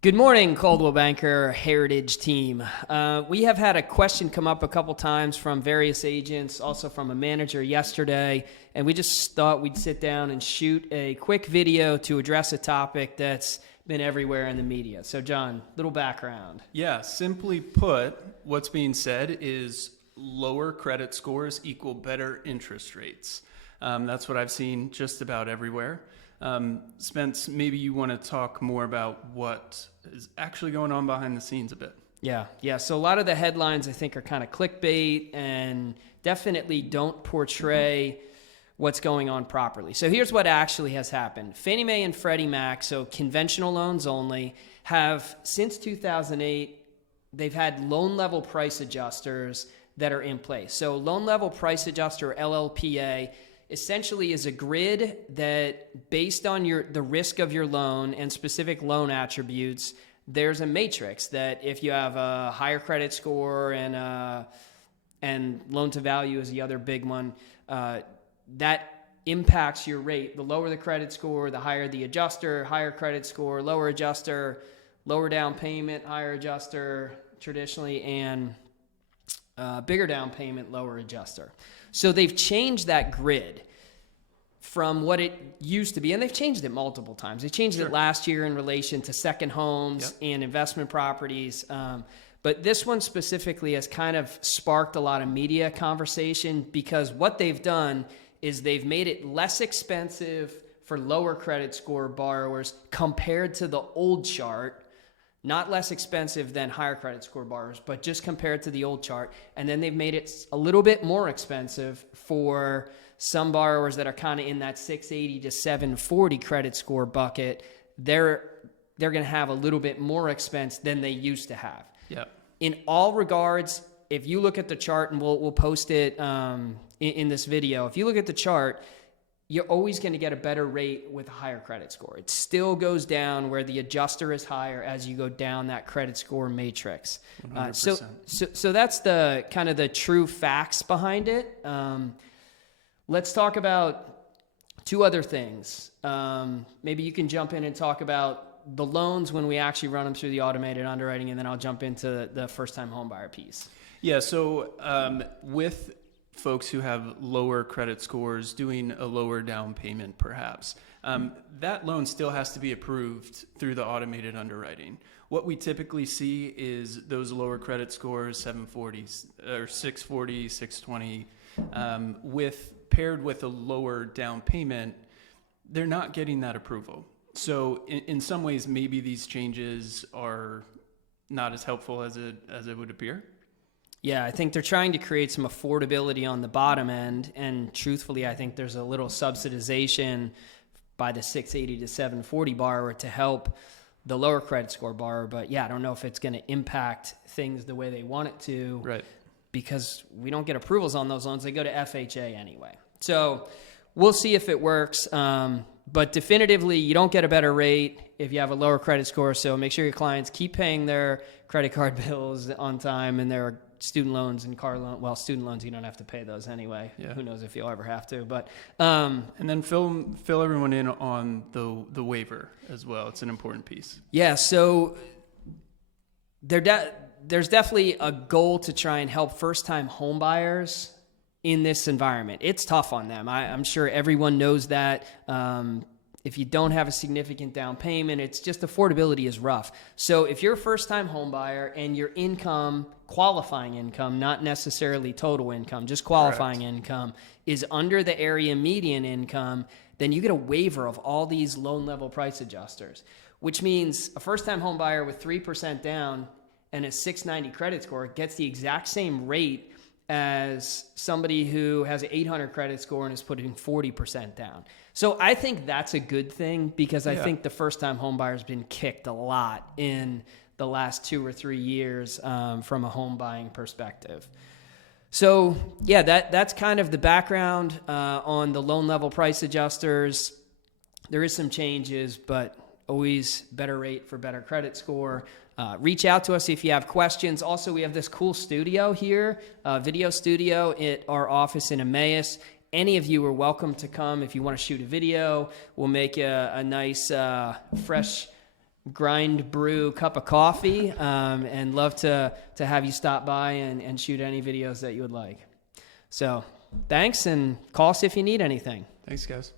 Good morning, Coldwell Banker Heritage Team. We have had a question come up a couple times from various agents, also from a manager yesterday, and we just thought we'd sit down and shoot a quick video to address a topic that's been everywhere in the media. So, John, little background. Yeah, simply put, what's being said is lower credit scores equal better interest rates. That's what I've seen just about everywhere. Spence, maybe you want to talk more about what is actually going on behind the scenes a bit. Yeah. So a lot of the headlines I think are kind of clickbait and definitely don't portray what's going on properly. So here's what actually has happened. Fannie Mae and Freddie Mac, so conventional loans only, have since 2008, they've had loan level price adjusters that are in place. So loan level price adjuster, LLPA, essentially is a grid that, based on the risk of your loan and specific loan attributes, there's a matrix that if you have a higher credit score and loan to value is the other big one, that impacts your rate. The lower the credit score, the higher the adjuster. Higher credit score, lower adjuster. Lower down payment, higher adjuster traditionally, and bigger down payment, lower adjuster. So they've changed that grid from what it used to be, and they've changed it multiple times. They changed it last year in relation to second homes and investment properties. But this one specifically has kind of sparked a lot of media conversation because what they've done is they've made it less expensive for lower credit score borrowers compared to the old chart. Not less expensive than higher credit score borrowers, but just compared to the old chart. And then they've made it a little bit more expensive for some borrowers that are kind of in that 680 to 740 credit score bucket. They're going to have a little bit more expense than they used to have. Yeah. In all regards, if you look at the chart, and we'll post it in this video, if you look at the chart, you're always going to get a better rate with a higher credit score. It still goes down where the adjuster is higher as you go down that credit score matrix. 100%. So that's the kind of the true facts behind it. Let's talk about two other things. Maybe you can jump in and talk about the loans when we actually run them through the automated underwriting, and then I'll jump into the first-time homebuyer piece. Yeah, so with folks who have lower credit scores doing a lower down payment perhaps, that loan still has to be approved through the automated underwriting. What we typically see is those lower credit scores, 740 or 640, 620, paired with a lower down payment, they're not getting that approval. So in some ways, maybe these changes are not as helpful as it would appear. Yeah, I think they're trying to create some affordability on the bottom end, and truthfully, I think there's a little subsidization by the 680 to 740 borrower to help the lower credit score borrower. But yeah, I don't know if it's going to impact things the way they want it to, right? Because we don't get approvals on those loans. They go to FHA anyway. So we'll see if it works. But definitively, you don't get a better rate if you have a lower credit score. So make sure your clients keep paying their credit card bills on time and their student loans and car loan. Well, student loans, you don't have to pay those anyway. Yeah. Who knows if you'll ever have to, but, and then fill everyone in on the waiver as well. It's an important piece. Yeah. So there's definitely a goal to try and help first-time home buyers in this environment. It's tough on them. I'm sure everyone knows that. If you don't have a significant down payment, it's just affordability is rough. So if you're a first-time home buyer and your income, qualifying income, not necessarily total income, just qualifying income, is under the area median income, then you get a waiver of all these loan level price adjusters, which means a first-time home buyer with 3% down and a 690 credit score gets the exact same rate as somebody who has an 800 credit score and is putting 40% down. So I think that's a good thing because I think the first-time home buyer's been kicked a lot in the last 2 or 3 years from a home buying perspective. So yeah, that's kind of the background on the loan level price adjusters. There is some changes, but always better rate for better credit score. Reach out to us if you have questions. Also, we have this cool studio here, video studio at our office in Emmaus. Any of you are welcome to come if you want to shoot a video. We'll make a nice, fresh grind brew cup of coffee, and love to have you stop by and shoot any videos that you would like. So thanks, and call us if you need anything. Thanks, guys.